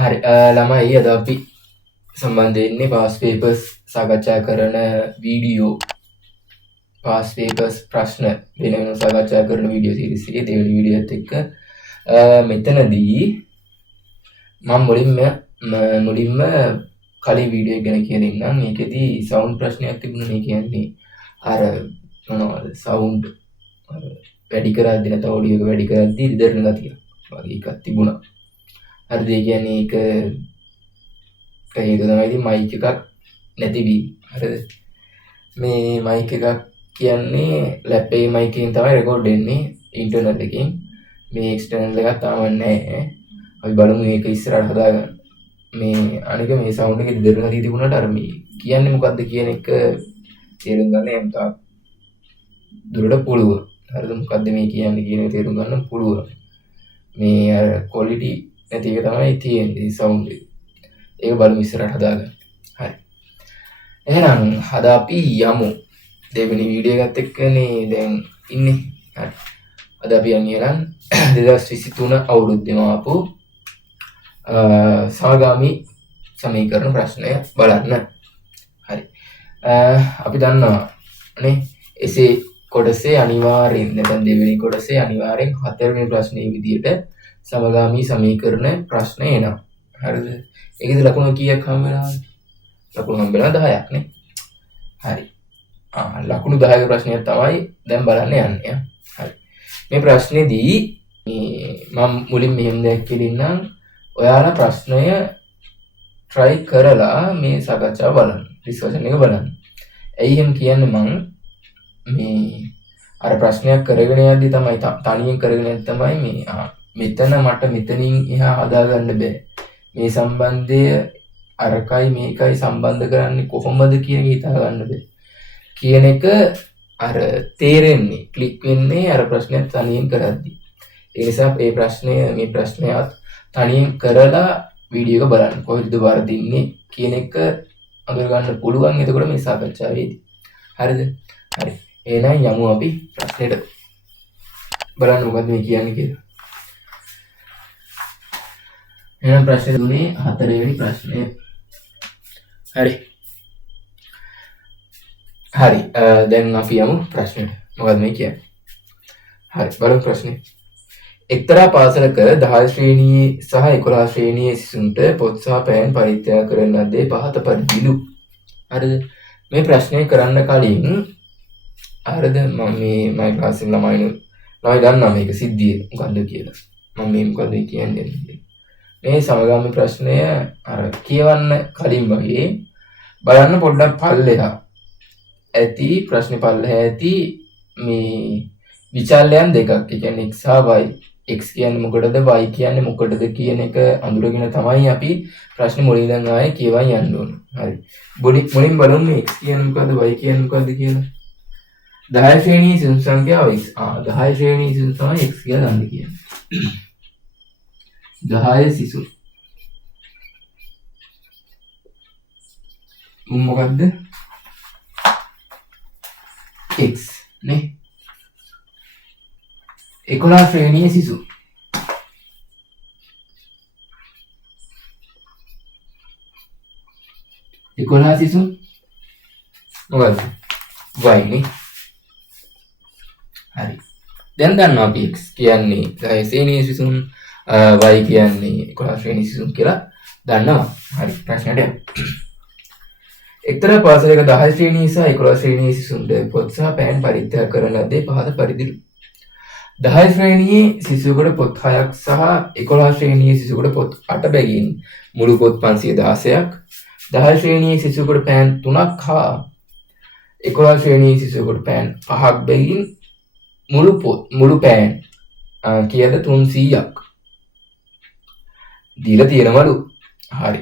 හරි ළමයි අද අපි සම්බන්ධ වෙන්නේ පාස් පේපර්ස් සාකච්ඡා කරන වීඩියෝ පාස් පේපර්ස් ප්‍රශ්න වෙනම සාකච්ඡා කරන වීඩියෝ සීරීස් එකේ දෙවෙනි වීඩියෝත් එක්ක මෙතනදී මම මුලින්ම කලින් වීඩියෝ එක ගැන කියලා දෙන්නම්. මේකෙදී සවුන්ඩ් ප්‍රශ්නයක් තිබුණා. කියන්නේ අර මොනවද සවුන්ඩ් වැඩි කරද්දී නැත්නම් ඔඩියෝ එක වැඩි කරද්දී රිදර්න ගතිය වගේ එකක් තිබුණා. හරිද? ඒ කියන්නේ ඒක කේක තමයි ඉතින් මයික් එකක් නැතිවීම. හරිද? මේ මයික් එකක් කියන්නේ ලැප් එකේ මයික් එකෙන් තමයි රෙකෝඩ් වෙන්නේ ඉන්ටර්නල් එකෙන්. මේ එක්ස්ටර්නල් එකක් තාම නැහැ. අපි බලමු මේක ඉස්සරහට හදාගන්න. මේ අනික මේ සවුන්ඩ් එකේ දෙදරන ගතිය තිබුණාට අර මේ කියන්නේ මොකද්ද කියන එක තේරුම් ගන්න යම් තාක් දුරට පුළුවන්. හරිද? මොකද්ද මේ කියන්නේ කියන එක තේරුම් ගන්න පුළුවන්. මේ අර ක්වොලිටි නැති එක තමයි තියෙන්නේ සවුන්ඩ් එක. ඒක බලමු ඉස්සරහට හදාගන්න. හරි. එහෙනම් අද අපි යමු දෙවෙනි වීඩියෝ එකත් එක්කනේ දැන් ඉන්නේ. හරි. අද අපි යන්නේ නම් 2023 අවුරුද්දේම ආපු සමගාමී සමීකරණ ප්‍රශ්නය බලන්න. හරි. අපි දන්නවා නේ එසේ කොටසේ අනිවාර්යෙන් නැත්නම් දෙවෙනි කොටසේ අනිවාර්යෙන් හතරවෙනි ප්‍රශ්නේ විදියට සමගාමී සමීකරණ ප්‍රශ්න එනවා. හරිද? ඒකේ ලකුණු කීයක් හම් වෙනවද? ලකුණු හම් වෙනවා 10ක් නේ. හරි. ලකුණු 10ක ප්‍රශ්නයක් තමයි දැන් බලන්න යන්නේ. හරි. මේ ප්‍රශ්නේදී මම මුලින් මෙහෙම දෙයක් කියලින්නම්. ඔයාලා ප්‍රශ්නය try කරලා මේ සාකච්ඡාව බලන්න. ඩිස්කෂන් එක බලන්න. ඇයි එහෙම කියන්නේ මම මේ අර ප්‍රශ්නයක් කරගෙන යද්දි තමයි තනියෙන් කරගෙන යද්දි තමයි මේ මෙතන මට මෙතනින් එහා හදාගන්න බෑ. මේ සම්බන්ධය අරකයි මේකයි සම්බන්ධ කරන්නේ කොහොමද කියන එක හිතා ගන්න බෑ. කියන එක අර තේරෙන්නේ ක්ලික් වෙන්නේ අර ප්‍රශ්නයක් තනියෙන් කරද්දි. ඒ නිසා මේ ප්‍රශ්නයත් තනියෙන් කරලා වීඩියෝ එක බලන්න. කොහෙද වරදින්නේ කියන එක අඳුර ගන්න පුළුවන්. එතකොට මේ සාකච්ඡාවේදී. හරිද? හරි. එහෙනම් යමු අපි ප්‍රශ්නෙට. බලන්න මොකද්ද මේ කියන්නේ කියලා. එහෙනම් ප්‍රශ්නේ දුන්නේ හතරවෙනි ප්‍රශ්නය. හරි. හරි. දැන් අපි යමු ප්‍රශ්නෙට. මොකද්ද මේ කියන්නේ? හරි. බලමු ප්‍රශ්නේ. එක්තරා පාසලක 10 ශ්‍රේණියේ සහ 11 ශ්‍රේණියේ සිසුන්ට පොත් සහ පෑන් පරිත්‍යාග කරන ලද්දේ පහත පරිදිලු. හරිද? මේ ප්‍රශ්නේ කරන්න කලින් හරිද මම මේ ක්ලාස් එකේ ළමයි දන්නා මේක සිද්ධිය මොකද්ද කියලා. මම මේ මොකද්ද කියන්නේ. මේ සමගාමී ප්‍රශ්නය අර කියවන්න කලින් වගේ බලන්න පොඩ්ඩක් පල්ලෙහා ඇති ප්‍රශ්නේ පල්ලෙහා ඇති මේ විචල්යන් දෙකක්. ඒ කියන්නේ x හා y. x කියන්නේ මොකටද y කියන්නේ මොකටද කියන එක අඳුරගෙන තමයි අපි ප්‍රශ්නේ මුලින් ඉඳන් ආයේ කියවන්න යන්න ඕන. හරි. මුලින් බලමු මේ x කියන්නේ මොකද්ද y කියන්නේ මොකද්ද කියලා. 10 ශ්‍රේණියේ සිසු සංඛ්‍යාව x. 10 ශ්‍රේණියේ සිසු තමයි x කියලා ගන්න කියන්නේ. 10 සිසු මොකද්ද x නේ. 11 ශ්‍රේණියේ සිසු මොකද්ද y නේ. හරි. දැන් දන්නවා අපි x කියන්නේ 10 ශ්‍රේණියේ සිසුන් y කියන්නේ 11 ශ්‍රේණියේ සිසුන් කියලා දන්නවා. හරි. ප්‍රශ්නයට යමු. එක්තරා පාසලක 10 ශ්‍රේණියේ සහ 11 ශ්‍රේණියේ සිසුන්ට පොත් සහ පෑන් පරිත්‍යාග කරන ලද්දේ පහත පරිදිලු. 10 ශ්‍රේණියේ සිසුවෙකුට පොත් 6ක් සහ 11 ශ්‍රේණියේ සිසුවෙකුට පොත් 8 බැගින් මුළු පොත් 516ක්. 10 ශ්‍රේණියේ සිසුවෙකුට පෑන් 3ක් හා 11 ශ්‍රේණියේ සිසුවෙකුට පෑන් 5ක් බැගින් මුළු පෑන් කීයද 300ක් දීලා තියෙනවලු. හරි.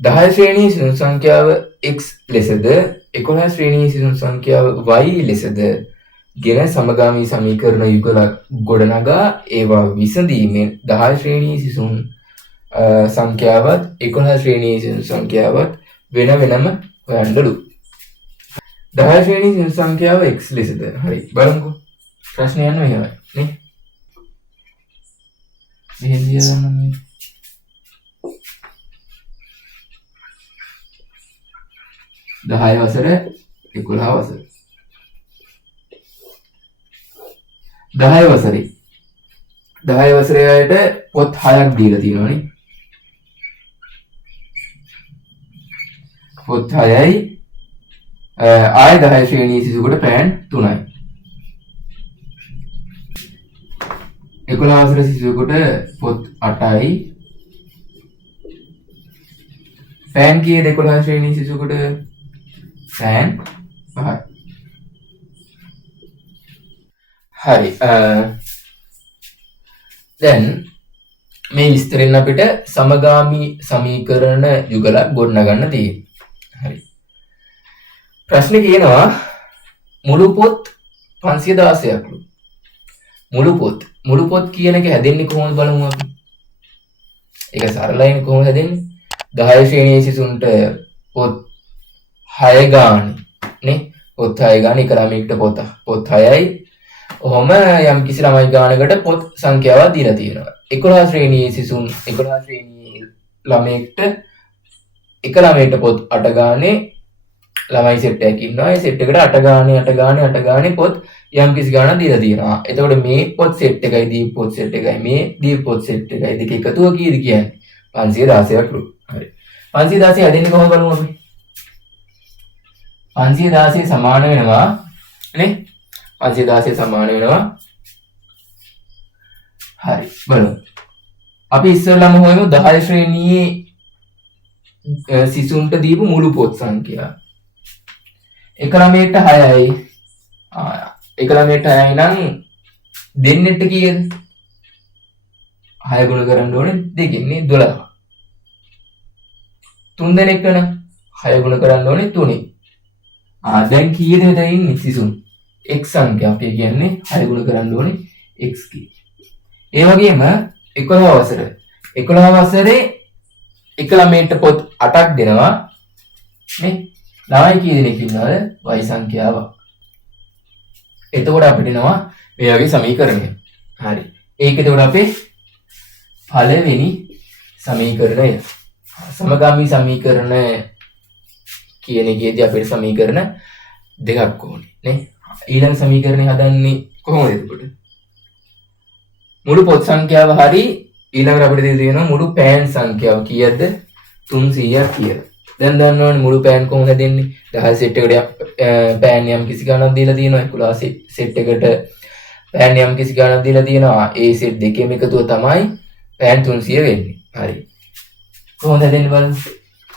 10 ශ්‍රේණියේ සිසුන් සංඛ්‍යාව x ලෙසද 11 ශ්‍රේණියේ සිසුන් සංඛ්‍යාව y ලෙසද ගෙන සමගාමී සමීකරණ යුගල ගොඩනගා ඒවා විසඳීමෙන් 10 ශ්‍රේණියේ සිසුන් සංඛ්‍යාවත් 11 ශ්‍රේණියේ සිසුන් සංඛ්‍යාවත් වෙන වෙනම හොයන්නලු. 10 ශ්‍රේණියේ සිසුන් සංඛ්‍යාව x ලෙසද. හරි. බලමුකෝ. ප්‍රශ්නය යනවා එහෙමයි නේ. මෙහෙම ලියලා නම් 10 වසර 11 වසර 10 වසරේ 10 වසරේ අයට පොත් 6ක් දීලා තියෙනවානේ. පොත් 6යි ආය 10 ශ්‍රේණියේ සිසුකට පෑන් 3යි. 11 වසර සිසුවෙකුට පොත් 8යි. පෑන් කීයද 11 ශ්‍රේණියේ සිසුවෙකුට? පෑන් 5යි. හරි. දැන් මේ විස්තරෙන් අපිට සමගාමී සමීකරණ යුගලක් ගොඩනගන්න තියෙනවා. හරි. ප්‍රශ්නේ කියනවා මුළු පොත් 516ක්ලු. මුළු පොත් කියන එක හැදෙන්නේ කොහොමද බලමු අපි. ඒක සරලයිනේ කොහොමද හැදෙන්නේ? 10 ශ්‍රේණියේ සිසුන්ට පොත් 6 ගානේ නේ. පොත් 6 ගානේ එක ළමයෙක්ට පොත් 6යි. ඔහොම යම් කිසි ළමයි ගානකට පොත් සංඛ්‍යාවක් දීලා තියෙනවා. 11 ශ්‍රේණියේ සිසුන් 11 ශ්‍රේණියේ ළමයෙක්ට එක ළමයට පොත් 8 ගානේ ළමයි සෙට් එකක් ඉන්නවා. ඒ සෙට් එකට 8 ගානේ පොත් යම් කිසි ගානක් දීලා තියෙනවා. එතකොට මේ පොත් සෙට් එකයි දීපු පොත් සෙට් එකයි මේ දීපු පොත් සෙට් එකයි දෙක එකතුව කීයද කියන්නේ? 516ක් ලු. හරි. 516 හැදෙන්නේ කොහොමද බලමු අපි. 516 සමාන වෙනවා නේ? 516 සමාන වෙනවා. හරි බලමු. අපි ඉස්සෙල්ලාම හොයමු 10 ශ්‍රේණියේ සිසුන්ට දීපු මුළු පොත් සංඛ්‍යාව. එක ළමයට 6යි. එක ළමයට 6යි නම් දෙන්නෙට කීයද? 6 ගුණ කරන්න ඕනේ දෙකෙන් නේ 12. තුන් දෙනෙක් වෙන 6 ගුණ කරන්න ඕනේ 3. දැන් කීයද මෙතන ඉන්නේ සිසුන්? x සංඛ්‍යාව අපි කියන්නේ 6 ගුණ කරන්න ඕනේ x කී. ඒ වගේම 11 වසර 11 වසරේ එක ළමයට පොත් 8ක් දෙනවා නේ. ළමයි කී දෙනෙක් ඉන්නවද? y සංඛ්‍යාව. එතකොට අපිට එනවා මේ වගේ සමීකරණයක්. හරි. ඒක එතකොට අපේ පළවෙනි සමීකරණය. සමගාමී සමීකරණ කියන එකේදී අපිට සමීකරණ දෙකක් ඕනේ නේ. ඊළඟ සමීකරණය හදන්නේ කොහොමද එතකොට? මුළු පොත් සංඛ්‍යාව හරි ඊළඟට අපිට තියෙනවා මුළු පෑන් සංඛ්‍යාව කීයද? 300ක් කියලා. දැන් දන්නවනේ මුළු පෑන් කොහොමද දෙන්නේ? 10 සෙට් එකට පෑන් යම් කිසි ගණනක් දීලා තියෙනවා. 11 සෙට් එකට පෑන් යම් කිසි ගණනක් දීලා තියෙනවා. ඒ සෙට් දෙකේම එකතුව තමයි පෑන් 300 වෙන්නේ. හරි. කොහොමද දෙන්නේ බලන්න.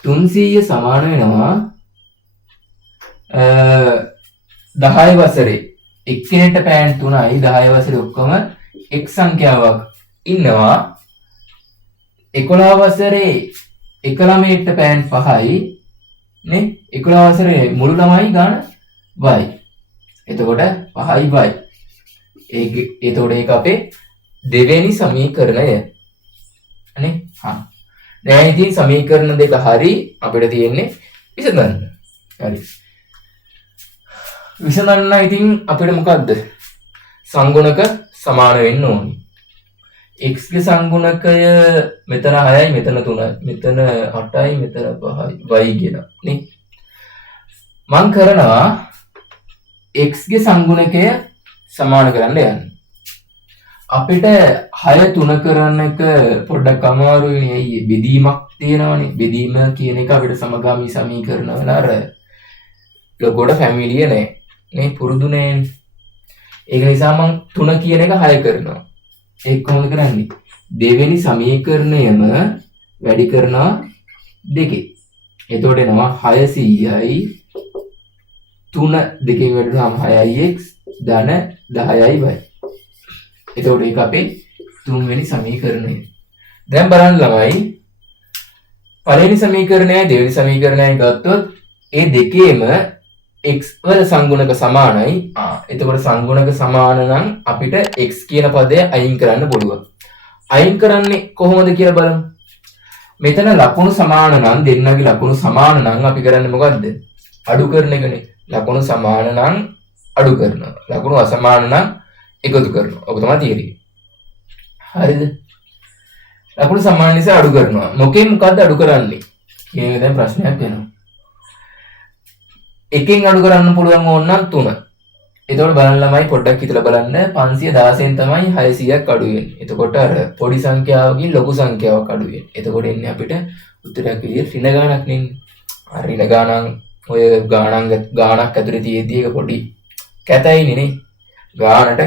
300 සමාන වෙනවා 10 වසරේ එක්කෙනෙක්ට පෑන් 3යි 10 වසරේ ඔක්කොම එක් සංඛ්‍යාවක් ඉන්නවා. 11 වසරේ එක ළමයට පෑන් 5යි නේ. 11 වසරේ මුළු ළමයි ගාන y. එතකොට 5යි y. එතකොට ඒක අපේ දෙවෙනි සමීකරණය නේ. දැන් ඉතින් සමීකරණ දෙක හරි අපිට තියෙන්නේ විසඳන්න. හරි. විසඳන්න ඉතින් අපිට මොකද්ද? සංගුණක සමාන වෙන්න ඕනි. x ගේ සංගුණකය මෙතන 6යි මෙතන 3යි මෙතන 8යි මෙතන 5යි y කියන නේ. මම කරනවා x ගේ සංගුණකය සමාන කරන්න යන්න. අපිට 6 3 කරන්න එක පොඩ්ඩක් අමාරුයිනේ. ඇයි බෙදීමක් තියෙනවනේ. බෙදීම කියන එක අපිට සමගාමී සමීකරණ වල අර ලොකෝට ෆැමිලිය නෑ නේ, පුරුදු නෑනේ. ඒක නිසා මම 3 කියන එක 6 කරනවා. ඒක කොහොමද කරන්නේ? දෙවෙනි සමීකරණයම වැඩි කරනවා 2. එතකොට එනවා 600යි 3 දෙකෙන් වැඩි වුණාම 6ix ධන 10යි y. එතකොට ඒක අපේ තුන්වෙනි සමීකරණය. දැන් බලන්න ළමයි පළවෙනි සමීකරණයයි දෙවෙනි සමීකරණයයි ගත්තොත් ඒ දෙකේම x වල සංගුණක සමානයි. එතකොට සංගුණක සමාන නම් අපිට x කියන පදය අයින් කරන්න පුළුවන්. අයින් කරන්නේ කොහොමද කියලා බලමු. මෙතන ලකුණු සමාන නම් දෙන්නගේ ලකුණු සමාන නම් අපි කරන්නේ මොකද්ද? අඩු කරන එකනේ. ලකුණු සමාන නම් අඩු කරනවා. ලකුණු අසමාන නම් එකතු කරනවා. ඔක තමයි තියෙන්නේ. හරිද? ලකුණු සමාන නිසා අඩු කරනවා. මොකෙන් මොකද්ද අඩු කරන්නේ? කියන එක දැන් ප්‍රශ්නයක් වෙනවා. එකෙන් අඩු කරන්න පුළුවන් ඕනනම් 3. එතකොට බලන්න ළමයි පොඩ්ඩක් හිතලා බලන්න 516න් තමයි 600ක් අඩු වෙන්නේ. එතකොට අර පොඩි සංඛ්‍යාවකින් ලොකු සංඛ්‍යාවක් අඩු වෙන්නේ. එතකොට එන්නේ අපිට උත්තරයක් විදිහට ඍණ ගාණක් නෙන්නේ. අර ඍණ ගාණන් ඔය ගාණක් ඇතුලේ තියෙද්දි ඒක පොඩි කැතයිනේ නේ. ගාණට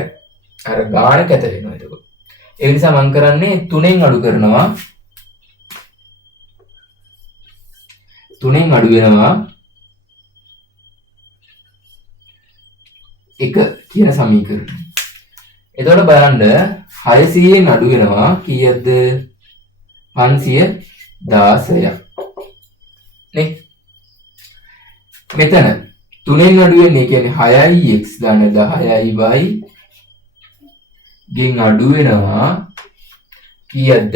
අර ගාණ කැත වෙනවා එතකොට. ඒ නිසා මම කරන්නේ 3න් අඩු කරනවා. 3න් අඩු වෙනවා 1 කියන සමීකරණය. එතකොට බලන්න 600න් අඩු වෙනවා කීයද? 516ක්. නේ? මෙතන 3න් අඩු වෙන්නේ කියන්නේ 6x ධන 10y ගෙන් අඩු වෙනවා කීයද?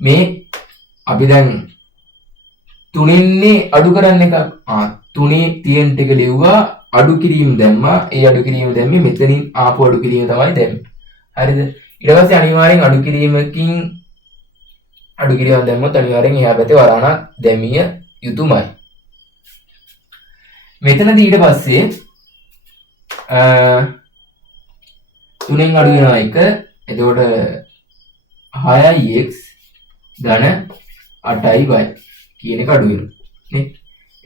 මේ අපි දැන් 3න්නේ අඩු කරන්න එකක්. 3 තියෙන ටික ලිව්වා අඩු කිරීම දැම්මා. ඒ අඩු කිරීම දැම්මේ මෙතනින් ආපු අඩු කිරීම තමයි දැම්මේ. හරිද? ඊට පස්සේ අනිවාර්යෙන් අඩු කිරීමකින් අඩු කිරීම දැම්මොත් අනිවාර්යෙන් එහා පැත්තේ වරාණක් දැමිය යුතුමයි. මෙතනදී ඊට පස්සේ 3න් අඩු වෙනවා 1. එතකොට 6x ධන 8y කියන එක අඩු වෙනවා. නේ?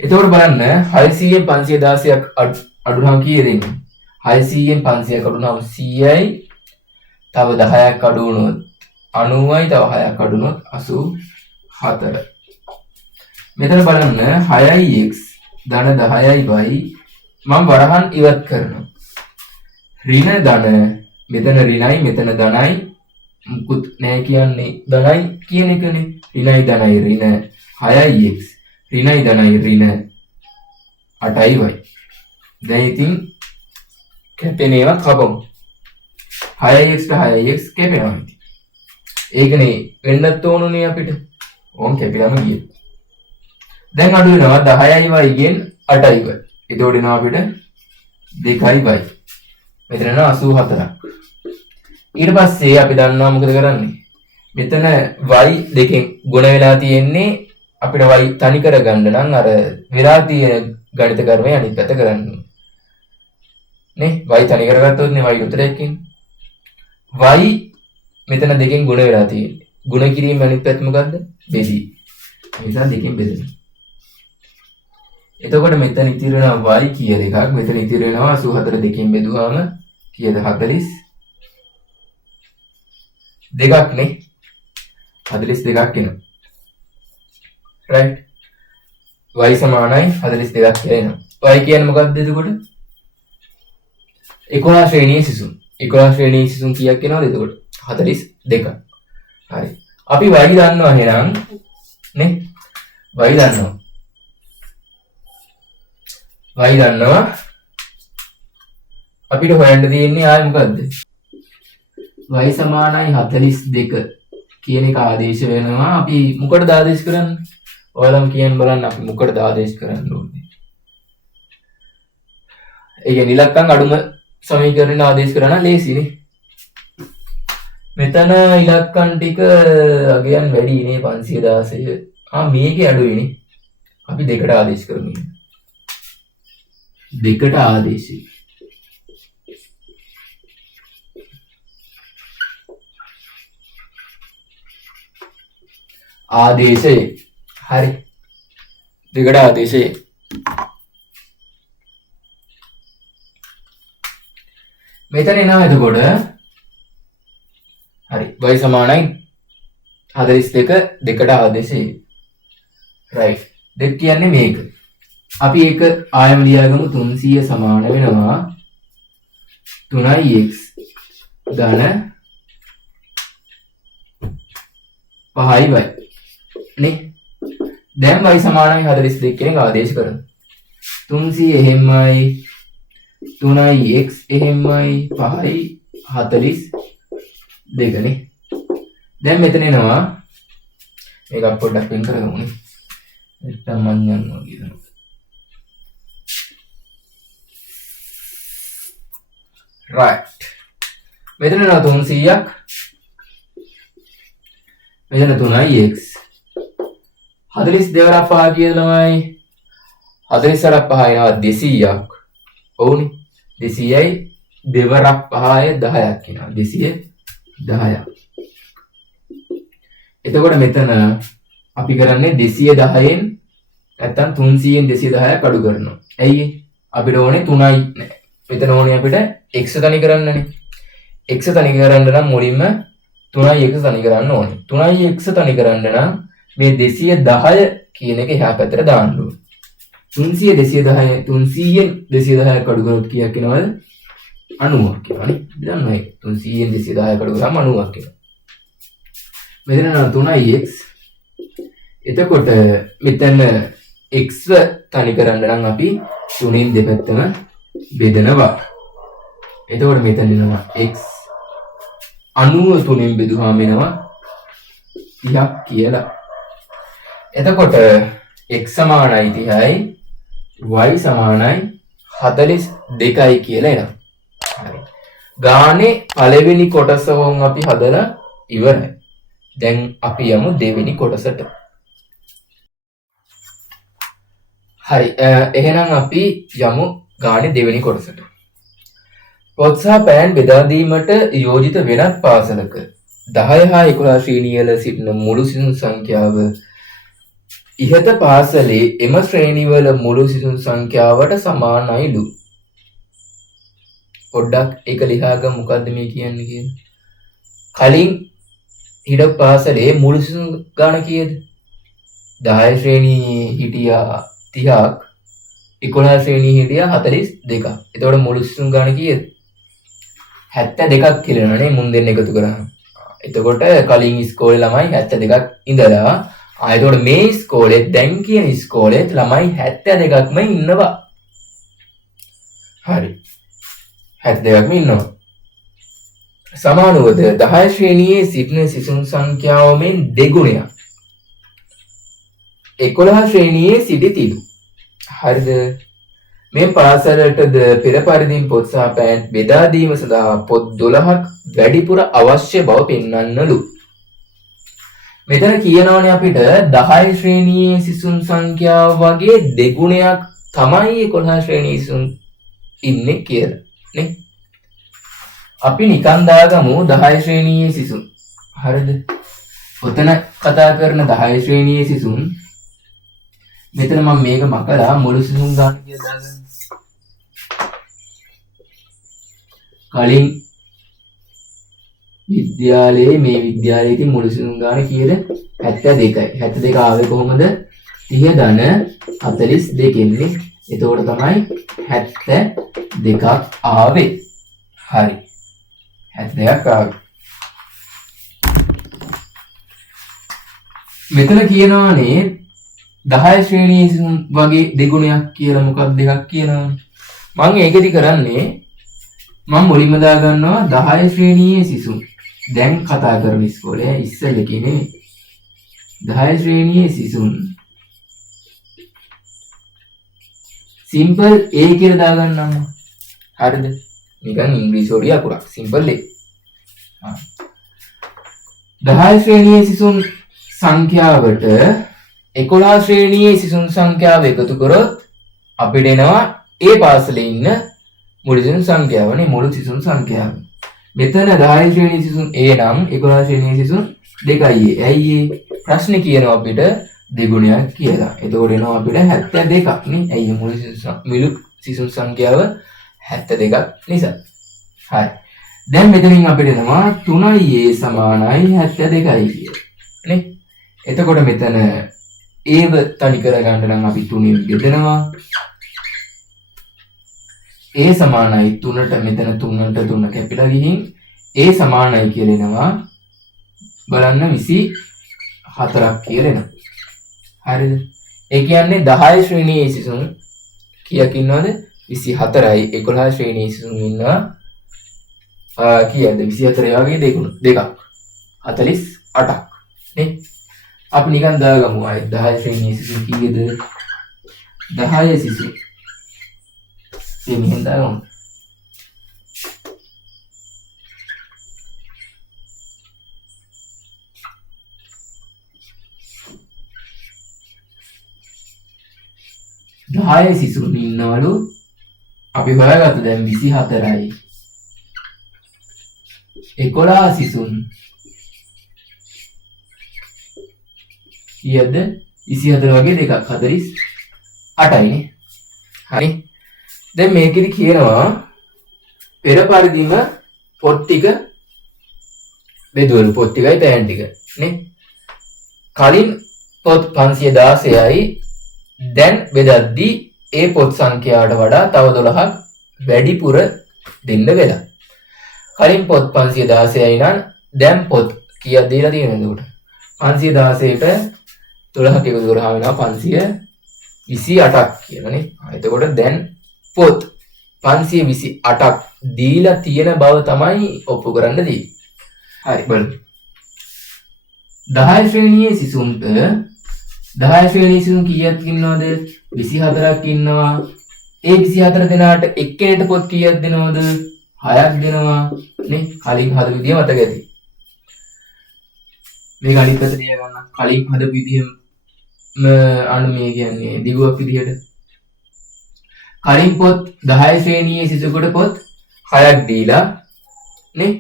එතකොට බලන්න 600න් 516ක් අඩුනම කීයද එන්නේ? 600න් 500ක් අඩුනම 100යි. තව 10ක් අඩු වුණොත් 90යි. තව 6ක් අඩු වුණොත් 84. මෙතන බලන්න 6x ධන 10y මම වරහන් ඉවත් කරනවා. ඍණ ධන මෙතන ඍණයි මෙතන ධනයි මුකුත් නැහැ කියන්නේ ධනයි කියන එකනේ. ඍණයි ධනයි ඍණ 6x ඍණයි ධනයි ඍණ 8y. දැන් ඉතින් කැපෙන ඒවා කපමු. 6x ට 6x කැපෙනවා ඉතින්. ඒකනේ වෙන්නත් ඕනුනේ අපිට. ඕම් කැපිලාම ගියේ. දැන් අඩු වෙනවා 10y ගෙන් 8y. එතකොට එනවා අපිට 2y. මෙතන එනවා 84ක්. ඊට පස්සේ අපි දන්නවා මොකද කරන්නේ? මෙතන y දෙකෙන් ගුණ වෙලා තියෙන්නේ අපිට y තනි කරගන්න නම් අර වෙලා තියෙන ගණිත කර්මය අනිත් පැත්ත කරන්න ඕනේ. නේ? y තනි කරගත්තොත් නේ y උත්තරයක් එන්නේ. y මෙතන දෙකෙන් ගුණ වෙලා තියෙන්නේ. ගුණ කිරීම අනිත් පැත්ත මොකද්ද? බෙදී. ඒ නිසා දෙකෙන් බෙදෙනවා. එතකොට මෙතන ඉතිරි වෙනවා y කීයද එකක්. මෙතන ඉතිරි වෙනවා 84 දෙකෙන් බෙදුවාම කීයද? 42 දෙකක් නේ. 42ක් එනවා. right? y සමානයි 42ක් කියලා එනවා. y කියන්නේ මොකක්ද එතකොට? 11 ශ්‍රේණියේ සිසුන්. 11 ශ්‍රේණියේ සිසුන් කීයක් එනවද එතකොට? 42ක්. හරි. අපි y දන්නවා එහෙනම් නේ? y දන්නවා. y දන්නවා. අපිට හොයන්න තියෙන්නේ ආයේ මොකද්ද? y සමානයි 42 කියන එක ආදේශ වෙනවා. අපි මොකටද ආදේශ කරන්නේ? ඔයාලම කියන්න බලන්න අපි මොකටද ආදේශ කරන්න ඕනේ? ඒ කියන්නේ ඉලක්කම් අඩුම සමීකරණ ආදේශ කරන ලේසිනේ. මෙතන ඉලක්කම් ටික අගයන් වැඩි නේ 516. මේකේ අඩුයිනේ. අපි දෙකට ආදේශ කරමු. දෙකට ආදේශي. ආදේශය. හරි. දෙකට ආදේශය. මෙතන එනවා එතකොට හරි y සමානයි 42 දෙකට ආදේශය. right. දෙක කියන්නේ මේක. අපි ඒක ආයම ලියාගමු 300 සමාන වෙනවා 3x ධන 5y නේ. දැන් y සමානයි 42 කියන එක ආදේශ කරමු. 300 එහෙමයි 3x එහෙමයි 5y 42 නේ. දැන් මෙතන එනවා මේක පොඩ්ඩක් වෙන් කරගමු නේ. නැත්තම් මන් යනවා කියලා. right. මෙතන එනවා 300ක්. මෙතන 3x 42 වරක් 5 කියන ළමයි 40 වරක් 5 එනවා 200ක්. ඔව්නේ. 200යි දෙවරක් 5ය 10ක් එනවා. 210ක්. එතකොට මෙතන අපි කරන්නේ 210න් නැත්තම් 300න් 210ක් අඩු කරනවා. ඇයි අපිට ඕනේ 3යි මෙතන ඕනේ අපිට x තනි කරන්නනේ. x තනි කරන්න නම් මුලින්ම 3යි x තනි කරන්න ඕනේ. 3යි x තනි කරන්න නම් මේ 210 කියන එක එහා පැත්තට දාන්න ඕනේ. 300 210 300න් 210ක් අඩු කරොත් කීයක් එනවද? 90ක් එනවනේ. අපි දන්නවා ඒක. 300න් 210ක් අඩු කරාම 90ක් එනවා. මෙතන 3x. එතකොට මෙතන x තනි කරන්න නම් අපි 3න් දෙපැත්තම බෙදනවා. එතකොට මෙතන එනවා x 93න් බෙදුවාම එනවා 30ක් කියලා. එතකොට x සමානයි 30යි y සමානයි 42යි කියලා එනවා. හරි. ගානේ පළවෙනි කොටස වොන් අපි හදලා ඉවරයි. දැන් අපි යමු දෙවෙනි කොටසට. හරි. එහෙනම් අපි යමු ගානේ දෙවෙනි කොටසට. පොත් සහ පෑන් බෙදා දීමට යෝජිත වෙනත් පාසලක 10 හා 11 ශ්‍රේණිවල සිටින මුළු සිසුන් සංඛ්‍යාව ඉහත පාසලේ එම ශ්‍රේණිවල මුළු සිසුන් සංඛ්‍යාවට සමානයිලු. පොඩ්ඩක් ඒක ලියා ගමු මොකද්ද මේ කියන්නේ කියලා. කලින් හිටපු පාසලේ මුළු සිසුන් ගාන කීයද? 10 ශ්‍රේණියේ හිටියා 30ක් 11 ශ්‍රේණියේ හිටියා 42ක්. එතකොට මුළු සිසුන් ගාන කීයද? 72ක් කියලා නේ මුන් දෙන්න එකතු කරාම. එතකොට කලින් ඉස්කෝලේ ළමයි 72ක් ඉඳලා එතකොට මේ ඉස්කෝලේ දැන් කියන ඉස්කෝලේ ළමයි 72ක්ම ඉන්නවා. හරි. 72ක්ම ඉන්නවා. සමානවද 10 ශ්‍රේණියේ සිටින සිසුන් සංඛ්‍යාව මෙන් දෙගුණයක් 11 ශ්‍රේණියේ සිටිතිලු. හරිද? මේ පාසලටද පෙර පරිදිම පොත් සහ පෑන් බෙදා දීම සඳහා පොත් 12ක් වැඩිපුර අවශ්‍ය බව පෙන්වන්නලු. මෙතන කියනවනේ අපිට 10 ශ්‍රේණියේ සිසුන් සංඛ්‍යාව වගේ දෙගුණයක් තමයි 11 ශ්‍රේණියේ සිසුන් ඉන්නේ කියලා නේ. අපි නිකන් දාගමු 10 ශ්‍රේණියේ සිසුන්. හරිද? ඔතන කතා කරන 10 ශ්‍රේණියේ සිසුන් මෙතන මම මේක මකලා මුළු සිසුන් ගන්න කියලා දාගන්න. කලින් විද්‍යාලයේ මේ විද්‍යාලයේ ඉතින් මුළු සිසුන් ගන්න කීයද? 72යි. 72 ආවේ කොහොමද? 30 ධන 42 න්නේ. එතකොට තමයි 72ක් ආවේ. හරි. 72ක් ආවේ. මෙතන කියනවානේ 10 ශ්‍රේණියේ සිසුන් වගේ දෙගුණයක් කියලා මොකක් දෙකක් කියනවානේ. මම ඒකෙදි කරන්නේ මම මුලින්ම දාගන්නවා 10 ශ්‍රේණියේ සිසුන්. දැන් කතා කරන ඉස්කෝලේ ඉස්සෙල්ලා කියන්නේ 10 ශ්‍රේණියේ සිසුන්. සිම්පල් A කියලා දාගන්නම්. හරිද? නිකන් ඉංග්‍රීසි වලිය අකුරක්. Simple A. 10 ශ්‍රේණියේ සිසුන් සංඛ්‍යාවට 11 ශ්‍රේණියේ සිසුන් සංඛ්‍යාව එකතු කරොත් අපිට එනවා ඒ පාසලේ ඉන්න මුළු සිසුන් සංඛ්‍යාවනේ මුළු සිසුන් සංඛ්‍යාව. මෙතන 10 ශ්‍රේණියේ සිසුන් A නම් 11 ශ්‍රේණියේ සිසුන් 2යි. ඇයි ඒ ප්‍රශ්නේ කියනවා අපිට දෙගුණයක් කියලා. එතකොට එනවා අපිට 72ක් නේ. ඇයි මුළු සිසුන් සංඛ්‍යාව 72ක් නිසා. හරි. දැන් මෙතනින් අපිට එනවා 3යි A සමානයි 72යි කියලා. නේ? එතකොට මෙතන ඒව තනි කරගන්න නම් අපි 3ෙන් බෙදනවා. A සමානයි 3ට මෙතන 3ට 3 කැපිලා ගිහින් A සමානයි කියලා එනවා. බලන්න 24ක් කියලා එනවා. හරිද? ඒ කියන්නේ 10 ශ්‍රේණියේ සිසුන් කීයක් ඉන්නවද? 24යි. 11 ශ්‍රේණියේ සිසුන් ඉන්නවා කීයද? 24 වගේ දෙකක් 48ක් නේ. අපි නිකන් දාගමු ආයේ 10 ශ්‍රේණියේ සිසුන් කීයද? 10 සිසුන්. මෙහෙන් දාගමු. 10 සිසුන් ඉන්නවලු. අපි හොයාගත්ත දැන් 24යි. 11 සිසුන් කීයද? 24 වගේ දෙකක් 48යිනේ. හරි. දැන් මේකෙදි කියනවා පෙර පරිදිම පොත් ටික බෙදුවලු. පොත් ටිකයි පෑන් ටික නේ. කලින් පොත් 516යි දැන් බෙදද්දී ඒ පොත් සංඛ්‍යාවට වඩා තව 12ක් වැඩිපුර දෙන්න වෙලා. කලින් පොත් 516යි නම් දැන් පොත් කීයක් දීලා තියෙනවද උඩ? 516ට 12ක් එකතු කරාම වෙනවා 528ක් කියලානේ. එතකොට දැන් පොත් 528ක් දීලා තියෙන බව තමයි ඔප්පු කරන්න දෙන්නේ. හරි බලමු. 10 ශ්‍රේණියේ සිසුන්ට 10 ශ්‍රේණියේ සිසුන් කීයක් ඉන්නවද? 24ක් ඉන්නවා. ඒ 24 දෙනාට එක්කෙනෙක්ට පොත් කීයක් දෙනවද? 6ක් දෙනවා නේ. කලින් හදපු විදිය මතක ඇති. මේක අනිත් පැත්තට ලිය ගන්න. කලින් හදපු විදියම අනු මේ කියන්නේ දිගුවක් විදියට. කලින් පොත් 10 ශ්‍රේණියේ සිසුකට පොත් 6ක් දීලා නේ.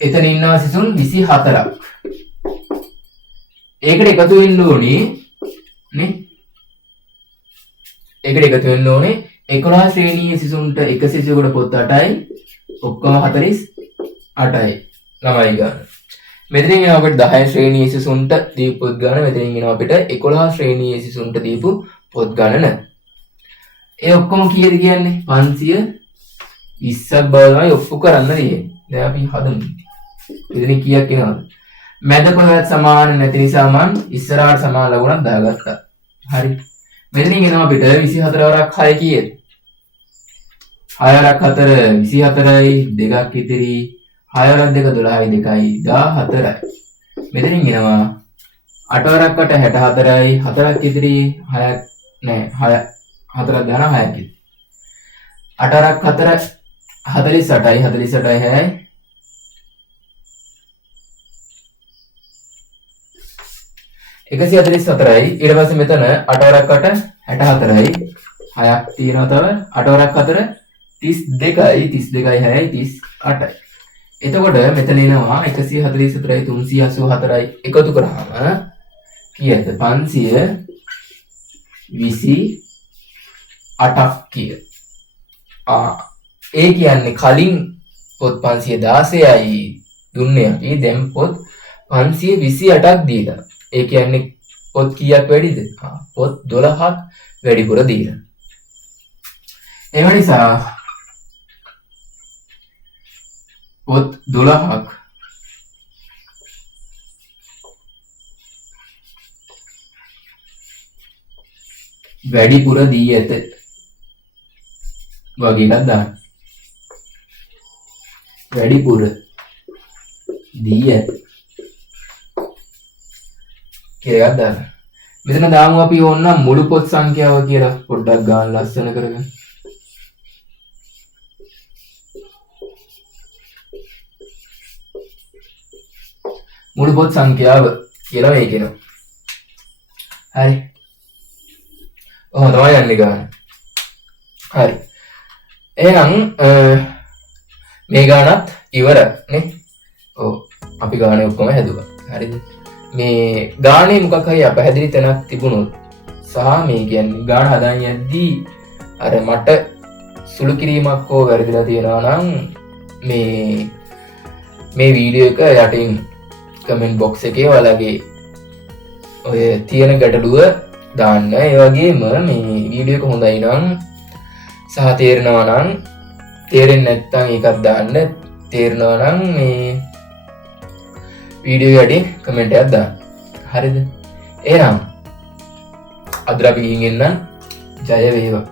එතන ඉන්නවා සිසුන් 24ක්. ඒකට එකතු වෙන්න ඕනේ නේ. ඒකට එකතු වෙන්න ඕනේ 11 ශ්‍රේණියේ සිසුන්ට එක සිසුවකට පොත් 8යි. ඔක්කොම 48යි ළමයි ගන්න. මෙතනින් එනවා අපිට 10 ශ්‍රේණියේ සිසුන්ට දීපු පොත් ගන්න. මෙතනින් එනවා අපිට 11 ශ්‍රේණියේ සිසුන්ට දීපු පොත් ගන්න. ඒ ඔක්කොම කීයද කියන්නේ? 520ක් බව තමයි ඔප්පු කරන්න තියෙන්නේ. දැන් අපි හදමු. මෙතන කීයක් එනවද? මැද කොහෙවත් සමාන නැති නිසා මම ඉස්සරහට සමාන ලකුණක් දාගත්තා. හරි. මෙතනින් එනවා අපිට 24 වරක් 6 කීයද? 6 වරක් 4 24යි, දෙකක් ඉතිරි. 6 වරක් 2 12යි, 2යි 14යි. මෙතනින් එනවා 8 වරක් 8 64යි, 4ක් ඉතිරි, 6ක් නෑ 6 4ක් දාන 6ක් ඉතිරි. 8 වරක් 4 48යි, 48යි 6යි 144යි. ඊට පස්සේ මෙතන 8 වරක් 8 64යි. 6ක් තියෙනවා තව. 8 වරක් 4 32යි, 32යි 6යි 38යි. එතකොට මෙතන එනවා 144යි 384යි එකතු කරාම කීයද? 528ක් කිය. ඒ කියන්නේ කලින් පොත් 516යි දුන්නේ අපි. දැන් පොත් 528ක් දීලා. ඒ කියන්නේ පොත් කීයක් වැඩිද? පොත් 12ක් වැඩිපුර දීලා. ඒ නිසා පොත් 12ක් වැඩිපුර දී ඇත වගේ එකක් දාන්න. වැඩිපුර දී ඇත කියලා එකක් දාන්න. මෙතන දාමු අපි ඕනනම් මුළු පොත් සංඛ්‍යාව කියලා පොඩ්ඩක් ගන්න ලස්සන කරගන්න. මුළු පොත් සංඛ්‍යාව කියලා මේක එනවා. හරි. ඔහොම තමයි යන්නේ ගන්න. හරි. එහෙනම් මේ ගානත් ඉවරයි නේ. ඔව් අපි ගානේ ඔක්කොම හැදුවා. හරිද? මේ ගානේ මොකක් හරි අපහැදිලි තැනක් තිබුණොත් සහ මේ කියන්නේ ගාන හදාගෙන යද්දී අර මට සුළු කිරීමක් හෝ වැරදිලා තියෙනවා නම් මේ වීඩියෝ එක යටින් කමෙන්ට් බොක්ස් එකේ ඔයාලගේ ඔය තියෙන ගැටලුව දාන්න. ඒ වගේම මේ වීඩියෝ එක හොඳයි නම් සහ තේරෙනවා නම්, තේරෙන්නේ නැත්නම් ඒකත් දාන්න. තේරෙනවා නම් මේ වීඩියෝ යටින් කමෙන්ට් එකක් දාන්න. හරිද? එහෙනම් අද අපි ගිහින් එන්න. ජය වේවා.